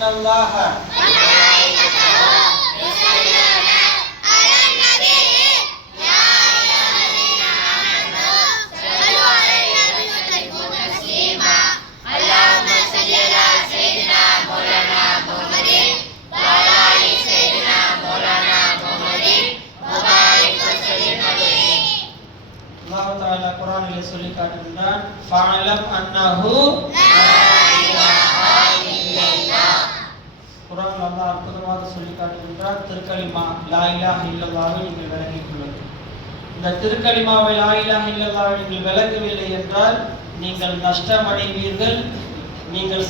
இன்னல்லாஹ குர்ஆனிலே சொல்லி காட்டுகின்றான். ஃபஅலம் அன்னஹு குர்ஆன் அல்லாஹ் அற்புதமாக சொல்லி காட்டுகின்றான். திருக்கலிமா லா இலாஹ இல்லல்லாஹ்வை நீங்கள் விளங்கிக் கொள்ளுங்கள். இந்த திருக்கலிமாவை லா இலாஹ இல்லல்லாஹ்வை நீங்கள் விளங்கவில்லை என்றால் நீங்கள் நஷ்டம் அடைவீர்கள். நீங்கள்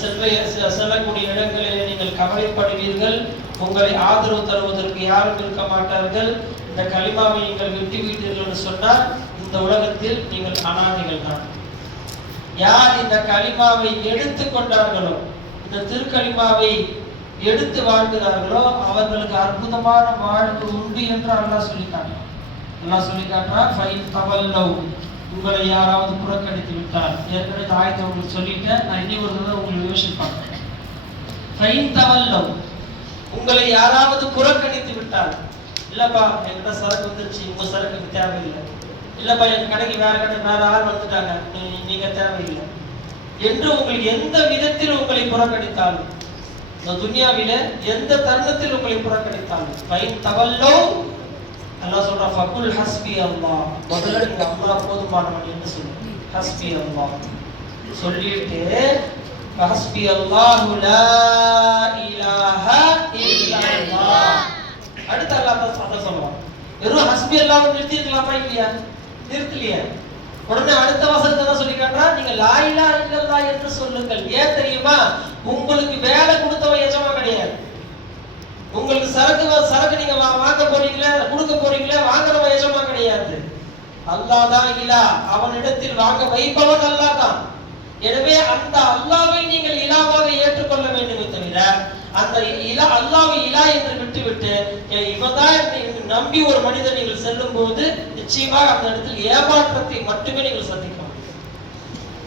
செல்லக்கூடிய இடங்களிலே நீங்கள் கவலைப்படுவீர்கள். உங்களை ஆதரவு தருவதற்கு யாரும் இருக்க மாட்டார்கள். இந்த கலிமாவை நீங்கள் விட்டுவிட்டீர்கள் என்று சொன்னால் இந்த உலகத்தில் நீங்கள் அனாதைகள் தான். யார் இந்த கலிமாவை எடுத்து கொண்டார்களோ, இந்த திருக்கலிமாவை எடுத்து வாழ்கிறார்களோ அவர்களுக்கு அற்புதமான வாழ்வு உண்டு என்று அல்லாஹ் சொல்லி காட்டுறான். அல்லாஹ் சொல்லி காட்டுறான், ஃபைன் தவல்லவ், உங்களை யாராவது புறக்கணித்து விட்டார். ஏற்கனவே ஆயத்தை உங்களுக்கு சொல்லிட்டேன், நான் இன்னி ஒரு தடவை உங்களுக்கு யோசிப்பேன். ஃபைன் தவல்லவ், உங்களை யாராவது புறக்கணித்து விட்டார். இல்லப்பா என்கிட்ட சரக்கு வந்துருச்சு, உங்க சரக்கு தேவையில்லை. இல்லப்பா என் கடைக்கு வேற ஆள் வந்துட்டாங்க, நீங்க தேவையில்லை என்று உங்களுக்கு எந்த விதத்தில் உங்களை புறக்கணித்தாலும், இந்த துன்யாவில எந்த தருணத்தில் உங்களை புறக்கணித்தாலும், ஃபைன் தவல்லவ், அல்லாஹ் சொல்றான் ஃபகுல் ஹஸ்பி அல்லாஹ், முதல்ல நீங்க அல்லாஹ் போதுமானவன் என்று சொல்லுங்க. ஹஸ்பி அல்லாஹ் சொல்லிட்டு ஹஸ்பி அல்லாஹு லா இலாஹ இல்லல்லாஹ், அடுத்து அல்லாஹ் தான் சொல்லுவான். வெறும் ஹஸ்பி அல்லாஹ் நிறுத்திக்கலாமா இல்லையா? நிறுத்தலையா? உடனே அடுத்த வசனத்தை தான் சொல்லி காட்டுறான், நீங்க லா இலாஹ இல்லல்லாஹ் என்று சொல்லுங்கள். ஏன் தெரியுமா? உங்களுக்கு வேலை கொடுத்தவன் எஜமா கிடையாது. உங்களுக்கு சரக்கு நீங்க வாங்க போறீங்களா, கொடுக்க போறீங்களா, வாங்குறவன் எஜமா கிடையாது. அல்லாஹ் தான் இலா, அவனிடத்தில் வாங்க வைப்பவன் அல்லாஹ் தான். எனவே அந்த அல்லாஹ்வை நீங்கள் இலாவாக ஏற்றுக்கொள்ள வேண்டுமே தவிர அந்த இலா அல்லாஹ்வை இலா என்று விட்டுவிட்டு இவன்தான் நம்பி ஒரு மனிதன் நீங்கள் செல்லும் போது நிச்சயமாக அந்த இடத்தில் ஏமாற்றத்தை மட்டுமே நீங்கள் சந்திக்கலாம்.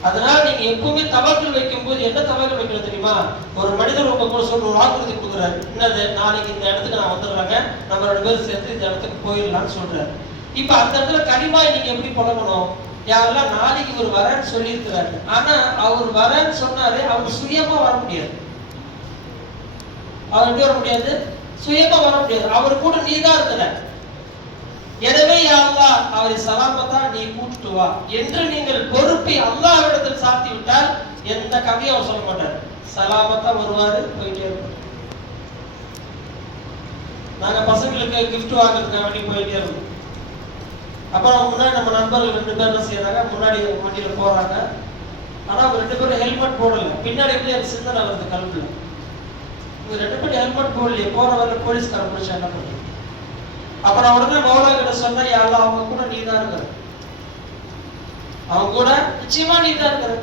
அதனால நீங்க எப்பவுமே தவக்கல் வைக்கும் போது என்ன தவக்கல் வைக்கிறது தெரியுமா? ஒரு மனிதர் உங்க கூட சொல்ற ஒரு வாக்குறுதி கொடுக்குறாரு, என்னது, நாளைக்கு இந்த இடத்துக்கு நான் வந்துடுறாங்க, நம்ம 2 பேரும் சேர்த்து இந்த இடத்துக்கு போயிடலாம்னு சொல்றாரு. இப்ப அந்த இடத்துல கனிமாய் நீங்க எப்படி பழகணும்? யாரெல்லாம் நாளைக்கு ஒரு வரேன்னு சொல்லி இருக்கிறாரு, ஆனா அவர் வரேன்னு சொன்னாரு, அவர் சுயமா வர முடியாது. அவர் எப்படி வர முடியாது? சுயமா வர முடியாது. அவர் கூட நீதான் இருக்கிற. எனவே யா அல்லாஹ் அவரை சலாமத்தா நீ கூட்டிட்டு வா என்று நீங்கள் பொறுப்பை அல்லாஹ்விடத்தில் சாத்தி விட்டால் எந்த கதையும் அவர் சொல்ல மாட்டார். சலாமத்தா வருவாரு, போயிட்டே இருப்பார். நாங்க பசங்களுக்கு கிஃப்ட் வாங்குறதுக்கு வேண்டி போயிட்டே இருக்கோம். அப்புறம் முன்னாடி நம்ம நண்பர்கள் 2 பேர் என்ன செய்யறாங்க, முன்னாடி வண்டியில போறாங்க, ஆனா அவங்க 2 பேரும் ஹெல்மெட் போடல. பின்னாடி எப்படி அந்த சிந்தனை வருது கல்வில, இவங்க 2 பேரும் ஹெல்மெட் போடலையே, போற வர போலீஸ்காரன் பிடிச்சா என்ன பண்றது? அப்புறம் உடனே மௌலா கிட்ட சொன்னா, யா அல்லாஹ் அவங்க கூட நீ தான் இருக்கிற, அவங்க கூட நிச்சயமா நீ தான் இருக்கிற,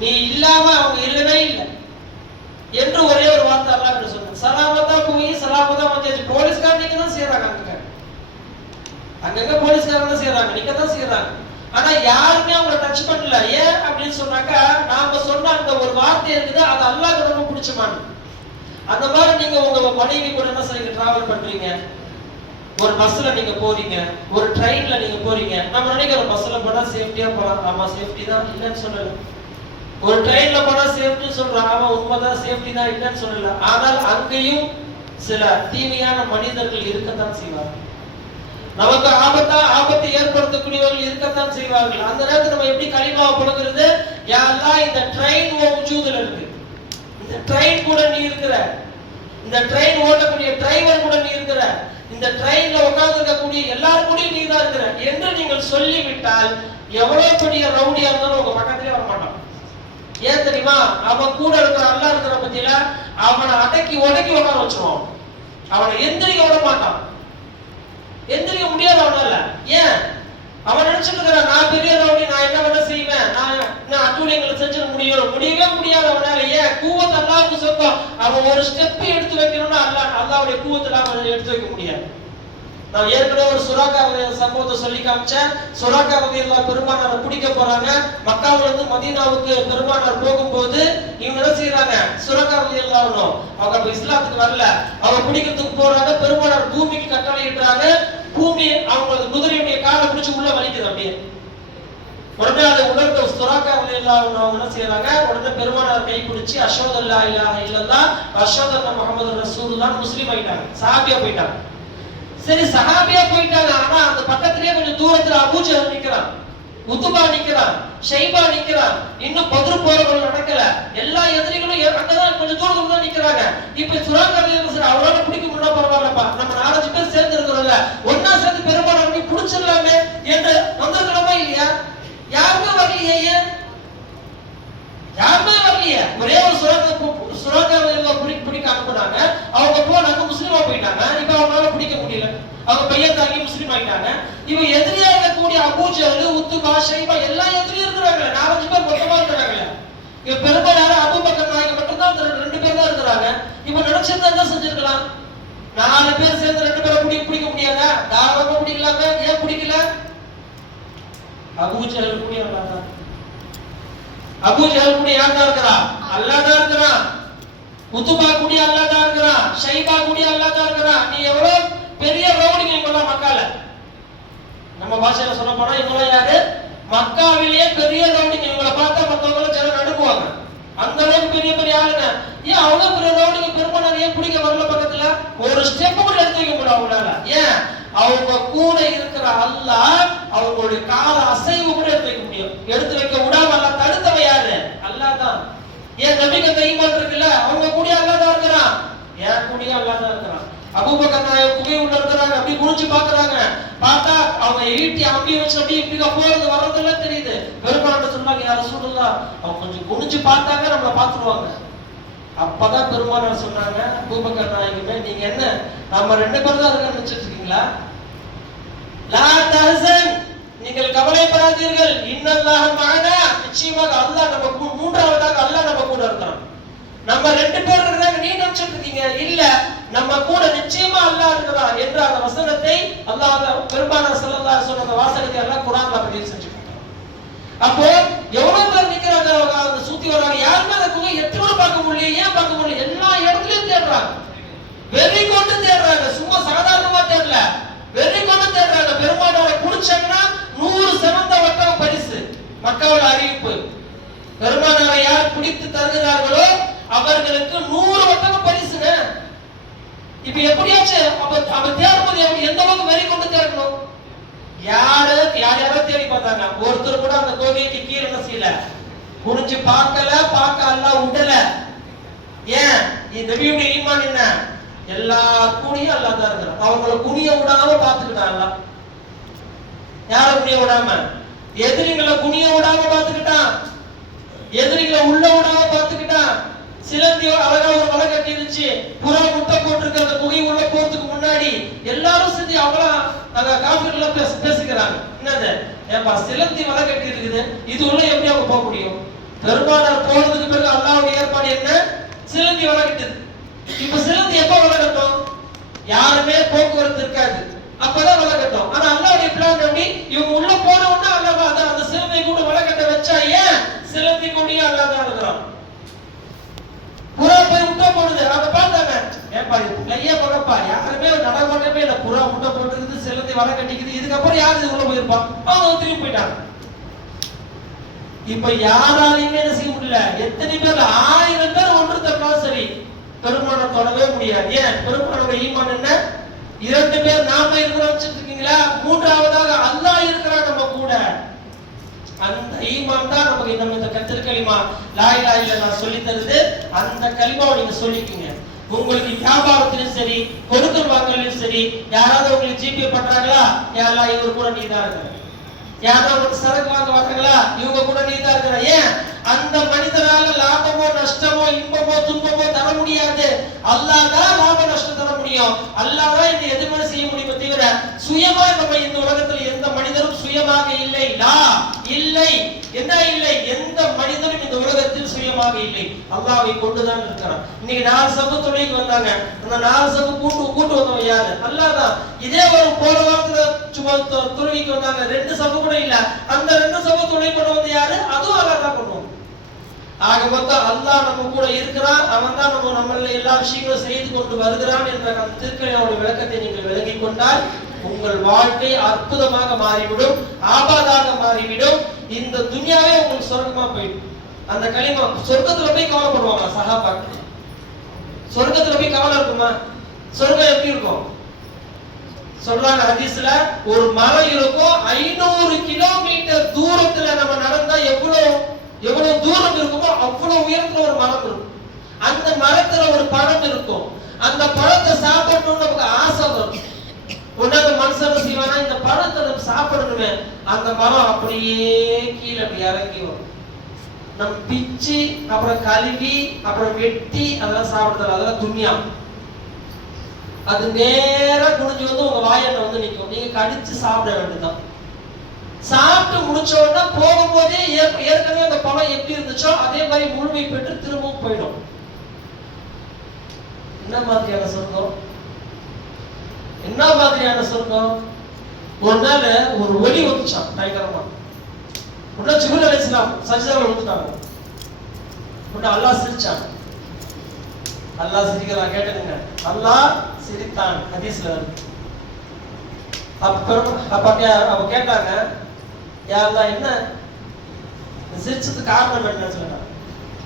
நீ இல்லாம அவங்க இல்லவே இல்லை என்று ஒரே ஒரு வார்த்தை அல்லாஹ் கிட்ட சொன்ன. சலாமத்தா போய் சலாமத்தா வந்து போலீஸ்காரன் நீங்க தான் செய்யறாங்க, அங்கங்க போலீஸ்காரங்க செய்யறாங்க, நீங்க தான் செய்யறாங்க. ஆனா யாருமே அவங்கள டச் பண்ணல. ஏன் அப்படின்னு சொன்னாக்கா, நாம சொன்ன அந்த ஒரு வார்த்தை இருக்குது, அது அல்லாஹ்க்கு ரொம்ப பிடிச்சமான. அந்த மாதிரி நீங்க உங்க மனைவி கூட என்ன செய்ய டிராவல் பண்றீங்க, ஒரு பஸ்ல நீங்க போறீங்க, ஒரு ட்ரெயின்ல நீங்க போறீங்க, நம்ம நினைக்கிறோம் பஸ்ல போனா சேஃப்டியா போலாம், ஆமா சேஃப்டி தான், இல்லைன்னு சொல்லல. ஒரு ட்ரெயின்ல போனா சேஃப்டி சொல்றோம், ஆமா உண்மைதான் சேஃப்டி தான், இல்லைன்னு சொல்லல. ஆனால் அங்கேயும் சில தீமையான மனிதர்கள் இருக்கத்தான் செய்வார்கள். நமக்கு ஆபத்தை ஏற்படுத்தக்கூடியவர்கள் இருக்கத்தான் செய்வார்கள். அந்த நேரத்தில் நம்ம எப்படி கலிமாவை பழகுறது? யா அல்லாஹ் இந்த ட்ரெயின் வஜூதுல இருக்கு, இந்த ட்ரெயின் கூட நீ இருக்கிற, இந்த ட்ரெயின் ஓட்டக்கூடிய டிரைவர் கூட நீ இருக்கிற, இந்த ட்ரெயின்ல உட்கார்ந்து இருக்கக்கூடிய எல்லாரும் கூட நீ தான் இருக்கிற என்று நீங்கள் சொல்லிவிட்டால் எவ்வளவு பெரிய ரவுடியா இருந்தாலும் உங்க பக்கத்திலே வர மாட்டான். ஏன் தெரியுமா? அவன் கூட இருக்கிற அல்லாஹ் இருக்கிற பத்தியில அவனை அடக்கி உடக்கி உட்கார வச்சிருவான். அவனை எந்திரிக்க விட மாட்டான், எந்திரிக்க முடியாது அவனால. ஏன்? அவன் நினைச்சிட்டு இருக்கிறான், நான் பெரிய ரவுடி, நான் என்ன வேணா செய்வேன், நான் அட்டூழியங்களை செஞ்சிட முடியவே முடியாது அவனால. ஏன்? கூவத் அல்லாஹ்வுக்கு சொந்தம். அவன் ஒரு ஸ்டெப் எடுத்து வைக்கணும்னா அல்லாஹ்வுடைய கூவத்துல அவன் எடுத்து வைக்க முடியாது. நான் ஏற்கனவே ஒரு சுராக்கா சம்பவத்தை சொல்லி காமிச்சேன். சுராக்கா பெருமானாரை பிடிக்க போறாங்க. மக்காவுல இருந்து மதீனாவுக்கு பெருமானார் போகும்போது இவங்க என்ன செய்யறாங்க, பிடிக்கிறாங்க. சுரக்கா ரலியல்லாஹு அன்ஹு அவங்க அப்ப இஸ்லாத்துக்கு வரல. அவங்க பிடிக்கிறதுக்கு போறாங்க. பெருமானார் பூமிக்கு கட்டளையிடுறாங்க. பூமி அவங்க குதிரையுடைய காலை பிடிச்சு உள்ள வலிக்குது. அப்படியே உடனே அதை உணர்ந்த சுரக்கா ரலியல்லாஹு அன்ஹு என்ன செய்யறாங்க, உடனே பெருமானார் கை பிடிச்சி அஷ்ஹது அல்லா இலாஹ இல்லல்லாஹ் அஷ்ஹது அன்ன முஹம்மது ரசூலுல்லாஹ் முஸ்லிம் ஆயிட்டாங்க. சஹாபியா போயிட்டாங்க. சரி, சஹாபியா போயிட்டாங்க. ஆனா அந்த பக்கத்திலேயே கொஞ்சம் தூரத்துல அபூஜஹல் நிக்கிறான், உத்பா நிக்கிறான், ஷைபா நிக்கிறான். இன்னும் பத்ர் போர்கள் நடக்கல. எல்லா எதிரிகளும் அங்கதான் கொஞ்சம் தூரத்துல தான் நிக்கிறாங்க. இப்ப சுராக்கா ரலியல்லாஹு அவரால பிடிக்க முடியல, பரவாயில்லப்பா, நம்ம 4-5 பேர் சேர்ந்து இருக்கிறோம்ல, ஒன்னா சேர்ந்து பெருமாள் அப்படி பிடிச்சிடலாமே என்று வந்திருக்கிறோமா இல்லையா? யாருமே வரலையே. ஏன் யாருமே வரலையே? ஒரே ஒரு சுராக்கா ரலியல்லாஹு பிடிக்க அனுப்புனாங்க. அவங்க போனாங்க, முஸ்லிமா போயிட்டாங்க. இப்ப அவங்களால பிடிக்க முடியல. அவங்க பையன் தாங்கி முஸ்லிம் ஆயிட்டாங்க. இவங்க எதிரியா இருக்கக்கூடிய அபூஜஹல், உத்பா, ஷைபா எல்லா எதிரியும் இருக்கிறாங்க. 4-5 பேர் மொத்தமா இருக்கிறாங்க. இப்ப பெரும்பாலான அபூபக்கர் நாயகம் மட்டும் தான் 2 பேர் தான் இருக்கிறாங்க. இப்ப நினைச்சிருந்தா என்ன செஞ்சிருக்கலாம்? 4 பேர் சேர்ந்து 2 பேரை பிடிக்க முடியாதா? தாராளமா பிடிக்கலாங்க. ஏன் பிடிக்கல? அபூஜஹல் கூட அல்லாஹ் தான். அபூஜஹல் கூட யார் தான் இருக்கிறா? அல்லாஹ் தான் இருக்கிறான். உத்பா கூட அல்லாஹ் தான் இருக்கிறான். ஷைபா கூட அல்லாஹ் தான் இருக்கிறான். நீ எவ்வளவு பெரிய ரவுடிங்க இவங்கெல்லாம் மக்கால. நம்ம பாஷையில சொல்ல போனா இவங்கெல்லாம் யாரு? மக்காவிலேயே பெரிய ரவுடிங்க. இவங்களை பார்த்தா மத்தவங்க ஜனம் நடுக்குவாங்க. அந்த அளவுக்கு பெரிய பெரிய ஆளுங்க. ஏன் அவ்வளவு பெரிய ரவுடிங்க பெருமானார் ஏன் பிடிக்க வரல? பக்கத்துல ஒரு ஸ்டெப் கூட எடுத்து வைக்க முடியல அவங்களால. ஏன்? அவங்க கூட இருக்கிற அல்லாஹ் அவங்களுடைய கால அசைவு கூட எடுத்து வைக்க முடியும். எடுத்து வைக்க விடாம அல்லாஹ் தடுத்தவ யாரு? அல்லாஹ் தான். ஏன் நபிக்கு அந்த ஈமான் இருக்குல்ல, அவங்க கூட அல்லாஹ் தான் இருக்கிறான். ஏன் கூட அல்லாஹ் தான் இருக்கிறான். அபூபக்கர் நாயகம் குகை உள்ள இருக்கிறாங்க. அப்படி குனிஞ்சு பாக்குறாங்க. பார்த்தா அவங்க ஈட்டி அம்பி வச்சு அப்படி இப்படி போறது வர்றதெல்லாம் தெரியுது. பெருமாள் சொன்னாங்க, யா ரசூலுல்லாஹ், அவங்க கொஞ்சம் குனிஞ்சு பார்த்தாங்க, நம்மள பாத்துருவாங்க. அப்பதான் பெருமாள் சொன்னாங்க, அபூபக்கர் நாயகமே, நீங்க என்ன நம்ம 2 பேர் தான் இருக்க நினைச்சிட்டு இருக்கீங்களா? லா தஹசன், நீங்கள் கவலைப்படாதீர்கள். இன்னல்லாஹ மஅனா, நிச்சயமாக அல்லாஹ் நம்ம மூன்றாவதாக அல்லாஹ் நம்ம கூட இருக்கிறான். நம்ம 2 பேர் இருக்காங்க நீ நினைச்சிட்டு இருக்கீங்க, இல்ல நம்ம கூட நிச்சயமா அல்லாஹ் இருக்கிறான் என்ற அந்த வசனத்தை அல்லாஹ் பெருமானார் ஸல்லல்லாஹு அலைஹி வஸல்லம் வாசகத்தை எல்லாம் குர்ஆன்ல பதிவு செஞ்சிருக்காங்க. அப்போ எவ்வளவு பேர் நிக்கிறாங்க, அந்த சுத்தி வராங்க. யாருமே அந்த குகை எட்டு கூட பார்க்க முடியல. ஏன் பார்க்க முடியல? எல்லா இடத்துலயும் தேடுறாங்க, வெறி கொண்டு தேடுறாங்க. சும்மா சாதாரணமா தேடல, வெறி கொண்டு தேடுறாங்க. பெருமானாரை குடிச்சாங்கன்னா 100 சிறந்த ஒட்டகம் பரிசு. மக்காவுல அறிவிப்பு, பெருமானாரை யார் பிடித்து தருகிறார்களோ அவர்களுக்கு 100 ஒட்டகம் பரிசுங்க. இப்ப எப்படியாச்சும் அவ தேடும்போது எந்த அளவுக்கு வெறி கொண்டு தேடணும்? யாரோ தேடி பார்த்தாங்க. ஒருத்தர் கூட அந்த கோகைக்கு கீழே என்ன செய்யல, குனிஞ்சு பார்க்கல, பார்க்க அல்லாஹ் விடல. ஏன்? இந்த நபியுடைய ஈமான் என்ன? எல்லா கூடியும் அல்லாஹ் தான் இருக்கிறான். அவங்கள குனிய விடாம பார்த்துக்கிட்டான் அல்லாஹ். யார குனிய விடாம? எதிரிகளை குனிய விடாம பார்த்துக்கிட்டான். எதிரிகளை உள்ள விடாம பார்த்துக்கிட்டான். சிலந்தி அழகா ஒரு வலை கட்டி இருந்துச்சு, புறா முட்டை போட்டிருக்க அந்த குகை உள்ள போறதுக்கு முன்னாடி எல்லாரும் செஞ்சு அவங்களா அங்க காஃபிர்ல பேசிக்கிறாங்க. என்னது? ஏப்பா சிலந்தி வலை கட்டி இருக்குது, இது உள்ள எப்படி அவங்க போக முடியும்? பெருமானார் போனதுக்கு பிறகு அல்லாஹ்வுடைய ஏற்பாடு என்ன? சிலந்தி வலை கட்டுது. இப்ப சிலந்தி எப்ப வலை கட்டும்? யாருமே போக்குவரத்து இருக்காது, அப்பதான் வலை கட்டும். ஆனா அல்லாஹ்வுடைய பிளான் எப்படி? இவங்க உள்ள போன உடனே அல்லாஹ் அந்த சிலந்தி கூட வலை கட்ட வச்சா. ஏன்? சிலந்தி கூடயே அல்லாஹ் தான் இருக்கிறான். புறா போய் முட்டை போடுது, அதை பார்த்தாங்க. ஏப்பா இது கையா பகப்பா, யாருமே நடமாட்டமே இல்ல, புறா முட்டை போட்டுக்குது, சிலந்தி வலை கட்டிக்குது, இதுக்கப்புறம் யாரு இது உள்ள போயிருப்பான்? அவங்க திரும்பி போயிட்டாங்க. இப்ப யாராலையுமே என்ன செய்ய முடியல. எத்தனை பேர், 1000 பேர் ஒன்று தரலாம், சரி பெருமானை தொடவே முடியாது. ஏன்? பெருமானோட ஈமான் என்ன? 2 பேர் நாம இருக்கிறோம் இருக்கீங்களா? மூன்றாவதாக அல்லாஹ் இருக்கிறான் நம்ம கூட. அந்த ஈமான் தான் நமக்கு நம்ம இந்த கலிமா லா இலாஹ இல்லல்லாஹ் சொல்லி தருது. அந்த கலிமாவை நீங்க சொல்லிக்கீங்க. உங்களுக்கு வியாபாரத்திலும் சரி, கொடுக்கல் வாங்கலும் சரி, யாராவது உங்களுக்கு ஜிபே பண்றாங்களா, யா அல்லாஹ் இவர் கூட நீ தான் இருக்க. யாராவது சரக்கு வாங்க வர்றாங்களா, இவங்க கூட நீ தான் இருக்கிற. ஏன்? அந்த மனிதனால லாபமோ நஷ்டமோ இன்பமோ துன்பமோ தர முடியாது. அல்லாஹ் தான் லாப நஷ்டம் தர முடியும். அல்லாஹ் தான் இந்த எதுவுமே செய்ய முடியுமே தவிர சுயமா நம்ம இந்த உலகத்தில் எந்த மனிதரும் சுயமாக இல்லை. இல்லை, என்ன இல்லை? எந்த மனிதனும் இந்த உலகத்தில் சுயமாக இல்லை, அல்லாஹ்வை கொண்டுதான் இருக்கிறான். இன்னைக்கு 4 சபு தொழிலுக்கு வந்தாங்க. அந்த 4 சபு கூட்டு வந்தவன் யாரு? அல்லாஹ் தான். இதே ஒரு போன வாரத்துல சும்மா தொழுகைக்கு வந்தாங்க, 2 சபு கூட இல்ல. அந்த 2 சபு தொழில் கொண்டு வந்து யாரு? அதுவும் அல்லாஹ் தான் கொண்டு. ஆக மொத்தம் அல்லாஹ் நம்ம கூட இருக்கிற அவன் தான் நம்மள எல்லா விஷயங்களும் செய்து கொண்டு வருகிறான் என்ற அந்த திருக்கலிமாவுடைய விளக்கத்தை நீங்கள் விளங்கிக் கொண்டால் உங்கள் வாழ்க்கை அற்புதமாக மாறிவிடும், ஆபாதாக மாறிவிடும். இந்த துன்யாவே உங்களுக்கு சொர்க்கமா போயிடும். அந்த களிமா சொர்க்கத்துல போய் கவலைப்படுவாங்க சஹாபாக்கள். சொர்க்கத்துல போய் கவலை இருக்குமா? சொர்க்கம் எப்படி இருக்கும் சொல்றாங்க ஹதீஸ்ல, ஒரு மரம் இருக்கும், 500 கிலோமீட்டர் தூரத்துல நம்ம நடந்தா எவ்வளவு தூரம் இருக்குமோ அவ்வளவு உயரத்துல ஒரு மரம் இருக்கும். அந்த மரத்துல ஒரு பழம் இருக்கும். அந்த பழத்தை சாப்பிடணும்னு நமக்கு ஆசை வரும். உடனே மனுஷன் செய்வானா, இந்த பழத்தை நம்ம சாப்பிடணுமே, அந்த மரம் அப்படியே கீழே அப்படி இறங்கி வரும். நம்ம பிச்சு அப்புறம் கழுவி அப்புறம் வெட்டி அதெல்லாம் சாப்பிடுறது, அதெல்லாம் துன்யா. அது நேரா குனிஞ்சு வந்து உங்க வாயில வந்து நிற்கும். நீங்க கடிச்சு சாப்பிட வேண்டியதுதான். சாப்பிட்டு முடிச்ச உடனே போகும்போதே ஏற்கனவே அந்த பழம் எப்படி இருந்துச்சோ அதே மாதிரி முழுமை பெற்று திரும்பவும் போயிடும். என்ன மாதிரியான சொர்க்கம்? என்ன மாதிரியான சொர்க்கம்? ஒரு நாள் ஒரு ஒலி வந்துச்சான் பயங்கரமா. உடனே ஜிப்ரீல் அலைஹிஸ்ஸலாம் சஜ்தால விழுந்துட்டாங்க. உடனே அல்லாஹ் சிரிச்சான். அல்லாஹ் சிரிக்கிறான், கேட்டுங்க. அல்லாஹ் சிரித்தான், ஹதீஸ்ல இருக்கு. அப்ப கேட்டாங்க, யா அல்லாஹ் என்ன சிரிச்சதுக்கு காரணம் என்னன்னு சொன்னாங்க.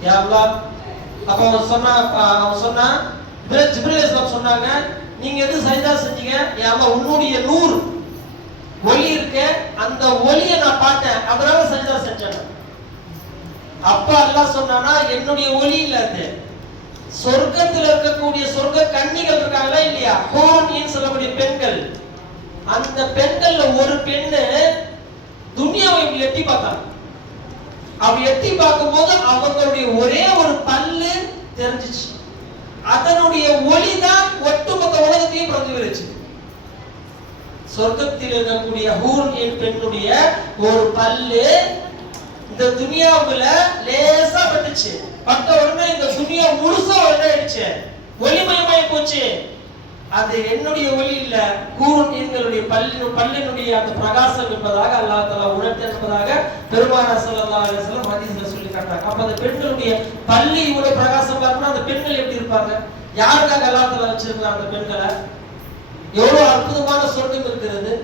யா அல்லாஹ், அப்ப அவன் சொன்னா ஜிப்ரீல் அலைஹிஸ்ஸலாம் சொன்னாங்க, நீங்க எது சஜ்தா செஞ்சீங்க? யா அல்லாஹ், உன்னுடைய நூர் ஒளி இருக்க, அந்த ஒளியை நான் பார்த்தேன், அதனால சஜ்தா செஞ்சேன். அப்ப அல்லாஹ் சொன்னானா, என்னுடைய ஒளி இல்ல அது, சொர்க்கத்தில் இருக்கக்கூடிய சொர்க்க கன்னிகள் இருக்காங்களா இல்லையா, ஹூரன் சொல்லக்கூடிய பெண்கள், அந்த பெண்கள்ல ஒரு பெண்ணு துன்யாவை எட்டி பார்த்தாங்க. அவ எட்டி பார்க்கும் போது அவங்களுடைய ஒரே ஒரு பல்லு தெரிஞ்சிச்சு. அதனுடைய ஒளிதான் ஒட்டுமொத்த உலகத்தையும் பிரதிபலிச்சு. சொர்க்கத்தில் இருக்கக்கூடிய ஹூரன் பெண்ணுடைய ஒரு பல்லு இந்த துன்யாவுல லேசா பட்டுச்சு. பட்ட உடனே இந்த துன்யா முழுசா ஆயிடுச்சு, ஒளிமயமாய் போச்சு. அது என்னுடைய ஒளி இல்ல, ஹூரன்களுடைய பல்லினுடைய அந்த பிரகாசம் என்பதாக அல்லாஹ் தஆலா உணர்த்த என்பதாக பெருமானார் ஸல்லல்லாஹு அலைஹி வஸல்லம் ஹதீஸ்ல சொல்லி காட்டுறாங்க. அப்ப அந்த பெண்களுடைய பல்லு இவ்வளவு பிரகாசமா இருக்குன்னா அந்த பெண்கள் எப்படி இருப்பாங்க? யாருக்காக அல்லாஹ் தஆலா வச்சிருக்காங்க அந்த பெண்களை? எவ்வளவு அற்புதமான சொர்க்கம் இருக்கிறது.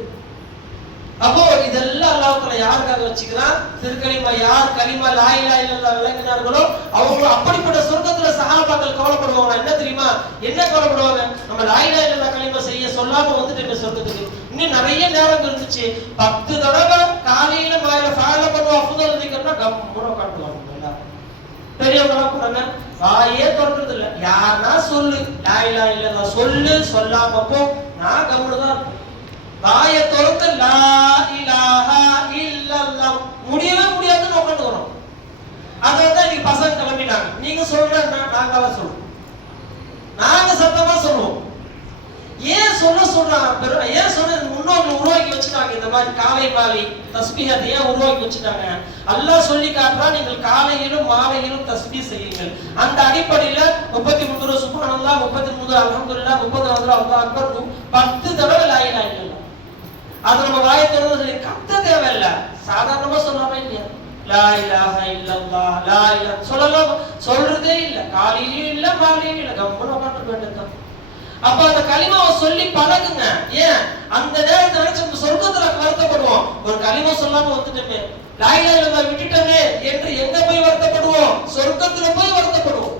அப்போ இதெல்லாம் அல்லாஹ் தஆலா யாருக்காக வச்சுக்கிறான்? திருக்கலிமா யார் கலிமா லா இலாஹா இல்லல்லாஹ் விளங்கினார்களோ அவங்க அப்படிப்பட்ட சொர்க்கத்துல சஹாபாக்கள் கவலைப்படுவாங்க. என்ன தெரியுமா? என்ன கவலைப்படுவாங்க? நம்ம லா இலாஹா இல்லல்லாஹ் கலிமா செய்ய சொல்லாம வந்துட்டு சொர்க்கத்துக்கு இன்னும் நிறைய நேரம் இருந்துச்சு. 10 தடவை காலையில மாயில ஃபாலோ பண்ணுவா அஃதல் திக்ர்னா கம்முற காட்டுவாங்க. பெரியவங்களா போறாங்க, வாயே திறக்கிறது இல்ல. யாரா சொல்லு லா இலாஹா இல்லல்லாஹ் சொல்லு, சொல்லாம போ, நான் கம்முறதான். வாயை திறந்து லா இலாஹா இல்லல்லாஹ் முடியவே முடியாதுன்னு உட்காந்துக்கிறோம். அதை வந்து இன்னைக்கு பசங்க கிளம்பிட்டாங்க. நீங்க சொல்றேன்னா நாங்களா சொல்றோம், நாங்க சத்தமா சொல்லுவோம். ஏன் சொல்றாங்க? ஏன் சொன்ன முன்னோர்கள் உருவாக்கி வச்சுட்டாங்க இந்த மாதிரி காலை மாலை தஸ்பீஹத்தை ஏன் உருவாக்கி வச்சுட்டாங்க? அல்லாஹ் சொல்லி காட்டுறா, நீங்கள் காலையிலும் மாலையிலும் தஸ்பீஹ் செய்யுங்கள். அந்த அடிப்படையில 33 சுப்ஹானல்லாஹ், 33 அல்ஹம்துலில்லாஹ், 34 அல்லாஹ் அக்பர், 10 தடவை லா இலாஹா இல்லல்லாஹ். அது நம்ம வாயை திறந்து சொல்லி கத்த தேவையில்ல, சாதாரணமா சொல்லாம இல்லையா லா இலாஹா இல்லல்லாஹ், லா இலாஹா சொல்லலாம், சொல்றதே இல்ல, காலையிலயும் இல்ல மாலையிலும் இல்ல, கம்முன்னு உட்கார்ந்து வேண்டியதுதான். அப்ப அந்த கலிமாவை சொல்லி பழகுங்க. ஏன் அந்த நேரத்துல நினைச்சு சொர்க்கத்துல வருத்தப்படுவோம், ஒரு கலிமா சொல்லாம வந்துட்டோமே, லா இலாஹா இல்லல்லாஹ் விட்டுட்டோமே என்று எங்க போய் வருத்தப்படுவோம்? சொர்க்கத்துல போய் வருத்தப்படுவோம்.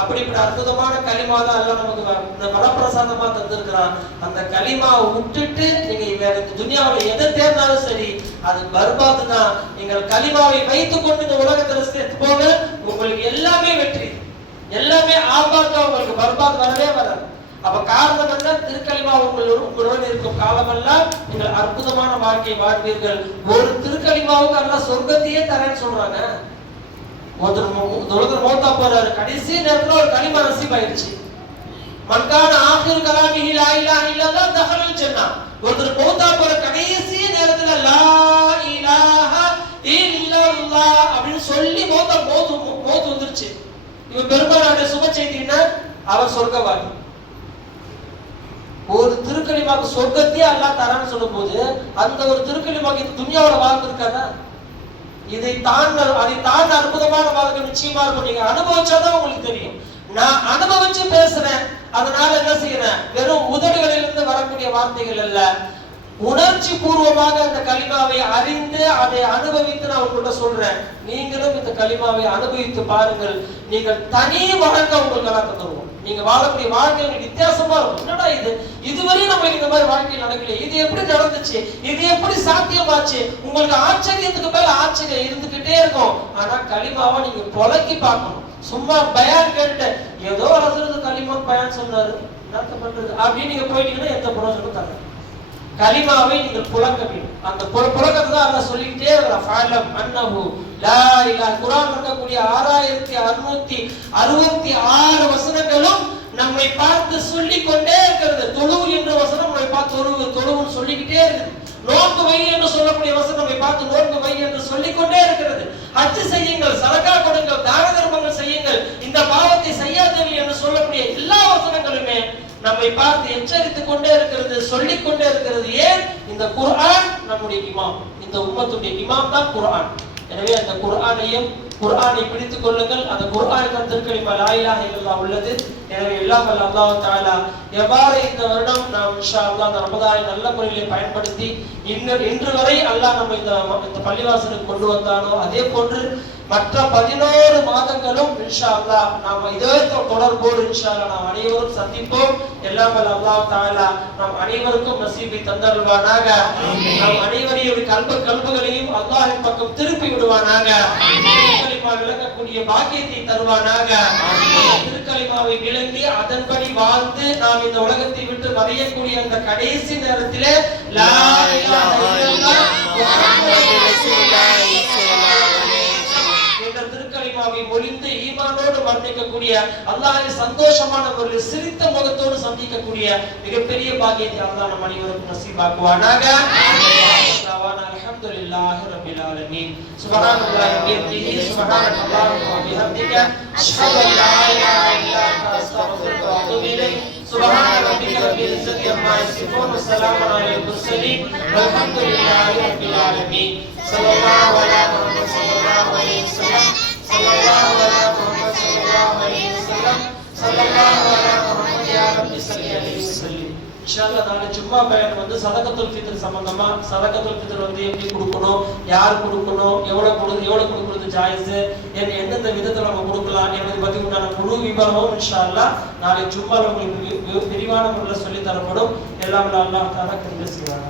அப்படிப்பட்ட அற்புதமான கலிமா தான் அல்லாஹ் நமக்கு இந்த வரப்பிரசாதமா தந்திருக்கிறான். அந்த கலிமாவை விட்டுட்டு நீங்க வேற துன்யாவுல எதை தேர்ந்தாலும் சரி அது பர்பாத் தான். நீங்கள் கலிமாவை வைத்துக் கொண்டு இந்த உலகத்துல சேர்த்து போக உங்களுக்கு எல்லாமே வெற்றி, எல்லாமே ஆபாத்தா, உங்களுக்கு பர்பாத் வரவே வராது. அப்ப காரணம் என்ன? திருக்கலிமா உங்களுடன் இருக்கும் காலமெல்லாம் நீங்கள் அற்புதமான வாழ்க்கை வாழ்வீர்கள். ஒரு திருக்கலிமாவுக்கு அல்லாஹ் சொர்க்கத்தையே தரேன்னு சொல்றாங்க. ஒருத்தர் மௌத்தா போறாரு, கடைசி நேரத்துல ஒரு கலிமா நசீப் ஆயிடுச்சு. மன்கான ஆகிர் கலாமிஹி லா இலாஹா இல்லல்லாஹ் தஹலல் ஜன்னah. ஒருத்தர் மௌத்தா போற கடைசி நேரத்துல லா இலாஹா இல்லல்லாஹ் அப்படின்னு சொல்லி மௌத் வந்துருச்சு. இவன் பெருமானாருடைய சுப செய்தின்னா அவர் சொர்க்கவாதி. ஒரு திருக்கலிமாக்கு சொர்க்கத்தையே அல்லாஹ் தரான்னு சொல்லும் போது அந்த ஒரு திருக்கலிமாக்கு இந்த துன்யாவோட வாழ்க்கை இருக்காதா? அதை தாண்ட அற்புதமான வாழ்க்கை நிச்சயமா இருக்கும். நீங்க அனுபவிச்சாதான் உங்களுக்கு தெரியும். நான் அனுபவிச்சு பேசுறேன். அதனால என்ன செய்யறேன், வெறும் உதடுகளிலிருந்து வரக்கூடிய வார்த்தைகள் அல்ல, உணர்ச்சி பூர்வமாக அந்த கலிமாவை அறிந்து அதை அனுபவித்து நான் உங்கள்கிட்ட சொல்றேன். நீங்களும் இந்த கலிமாவை அனுபவித்து பாருங்கள். நீங்கள் தனி வழக்கம் உங்களுக்கு எல்லாம் தருவோம். நீங்க வாழக்கூடிய வாழ்க்கை உங்களுக்கு வித்தியாசமா இருக்கும். என்னடா இது, இதுவரையும் நம்மளுக்கு இந்த மாதிரி வாழ்க்கை நடக்கல, இது எப்படி நடந்துச்சு, இது எப்படி சாத்தியமாச்சு, உங்களுக்கு ஆச்சரியத்துக்கு மேல ஆச்சரியம் இருந்துகிட்டே இருக்கும். ஆனா கலிமாவை நீங்க புலக்கி பார்க்கணும். சும்மா பயான் கேட்டு ஏதோ ஹசரத் கலிமா பயான் சொன்னாரு என்ன பண்றது அப்படின்னு நீங்க போயிட்டீங்கன்னா எந்த பிரயோஜனம் தரல. கலிமாவை நீங்கள் புலக்க வேண்டும். அந்த புலக்கத்தை தான் அல்லாஹ் சொல்லிக்கிட்டே இருக்கிறான். ஃபஅலம் அன்னஹு லா இலாஹ. குர்ஆன் இருக்கக்கூடிய 6666 வசனங்களும் நம்மை பார்த்து சொல்லிக் கொண்டே இருக்கிறது. தொழு என்ற வசனம் நம்மை பார்த்து தொழுவுன்னு சொல்லிக்கிட்டே இருக்குது. நோன்பு வை என்று சொல்லக்கூடிய வசனம் நம்மை பார்த்து நோன்பு வை என்று சொல்லிக் கொண்டே இருக்கிறது. ஹஜ் செய்யுங்கள், சதகா கொடுங்கள், தான தர்மங்கள் செய்யுங்கள், இந்த பாவத்தை செய்யாதீர்கள் என்று சொல்லக்கூடிய எல்லா வசனங்களுமே நம்மை பார்த்து எச்சரித்துக் கொண்டே இருக்கிறது, சொல்லிக் கொண்டே இருக்கிறது. ஏன்? இந்த குர்ஆன் நம்முடைய இமாம், இந்த உம்மத்துடைய இமாம் தான் குர்ஆன். எனவே அந்த குர்ஆனை பிடித்துக் கொள்ளுங்கள். அந்த குர்ஆனின் திருக்கலிமா லா இலாஹ இல்லல்லாஹ் உள்ளது. எனவே எல்லாம் வல்ல அல்லாஹ் தஆலா எவ்வாறு இந்த வருடம் நாம் இன்ஷா அல்லாஹ் அந்த ரமதானை நல்ல முறையில் பயன்படுத்தி இன்று வரை அல்லாஹ் நம்ம இந்த பள்ளிவாசலுக்கு கொண்டு வந்தானோ அதே போன்று மற்ற 11 மாதங்களும் இன்ஷா அல்லாஹ் நாம் இதே தொடர்போடு இன்ஷா அல்லாஹ் நாம் அனைவரும் சந்திப்போம். எல்லாம் வல்ல அல்லாஹ் தஆலா நம் அனைவருக்கும் நசீபை தந்தருள்வானாக. நம் அனைவரையும் கல்புகளையும் அல்லாஹ்வின் பக்கம் திருப்பி விடுவானாக. திருக்கலிமா விளங்கக்கூடிய பாக்கியத்தை தருவானாக. திருக்கலிமாவை விளங்கி அதன்படி வாழ்ந்து நாம் இந்த உலகத்தை விட்டு மறையக்கூடிய அந்த கடைசி நேரத்திலே லா இலாஹ இல்லல்லாஹ் முஹம்மது ரசூலுல்லாஹ் என்ற திருக்கலிமாவை மொழிந்து ஈமானோடு மரணிக்கக்கூடிய அல்லாஹ்வை சந்தோஷமான ஒரு சிரித்த முகத்தோடு சந்திக்கக்கூடிய மிகப்பெரிய பாக்கியத்தை அல்லாஹ் நம் அனைவருக்கும் நசீபாக்குவானாக. அல்ஹம்துலில்லாஹி ரப்பில் ஆலமீன். சுப்ஹானல்லாஹி வ பிஹம்திஹி, சுப்ஹானல்லாஹி வ பிஹம்திஹி, அஷ்ஹது அன் லா இலாஹா இல்லா அன்த அஸ்தக்ஃபிருக வ அத்தூபு இலைக். சுப்ஹான ரப்பிக ரப்பில் இஸ்ஸத்தி அம்மா யசிஃபூன் வ ஸலாமுன் அலல் முர்ஸலீன் வல்ஹம்துலில்லாஹி ரப்பில் ஆலமீன். ஸல்லல்லாஹு அலா முஹம்மத் ஸல்லல்லாஹு அலைஹி வஸல்லம், ஸல்லல்லாஹு அலா முஹம்மத் ஸல்லல்லாஹு அலைஹி வஸல்லம், ஸல்லல்லாஹு அலா முஹம்மத் யா ரப்பி ஸல்லி அலைஹி வஸல்லம். இன்ஷா அல்லாஹ் நாளை ஜும்மா பயான் வந்து சதகத்துல் ஃபித்ர் சம்பந்தமா, சதகத்துல் ஃபித்ர் வந்து எப்படி கொடுக்கணும், யார் கொடுக்கணும், எவ்வளவு கொடுக்கிறது ஜாயிஸ், எந்தெந்த விதத்துல நம்ம கொடுக்கலாம் என்பதை பத்தி உண்டான முழு விவரமும் இன்ஷா அல்லாஹ் நாளை ஜும்மால உங்களுக்கு விரிவான முறையில் சொல்லி தரப்படும். எல்லாம் அல்லாஹ் தஆலா கிருபை செய்வார்.